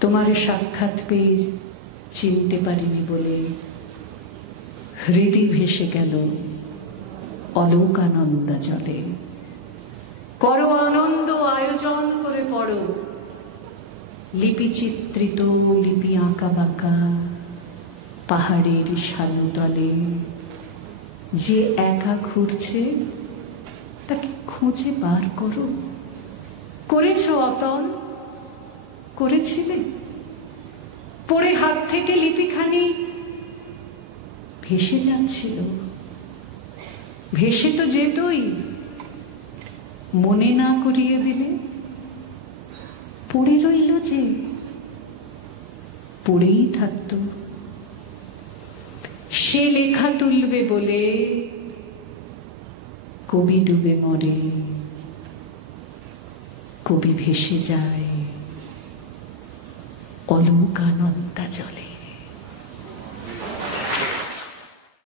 তোমার সাক্ষাৎ পেয়ে চিনতে পারিনি বলে হৃদয় ভেসে গেল অলোকানন্দা জলে। করো আনন্দ আয়োজন করে পড়ো, লিপি চিত্রিত লিপি আঁকা বাঁকা পাহাড়ের শালুতলে। যে একা ঘুরছে তাকে খুঁজে বার করো। করেছ অতল, করেছিলে? পড়ে হাত থেকে লিপিখানি ভেসে যাচ্ছিল, ভেসে তো যেতই, মনে না করিয়ে দিলে। পড়ে রইল যে, পড়েই থাকতো। সে লেখা তুলবে বলে কবি ডুবে মরে, কবি ভেসে যায় অলোকানন্দা জলে।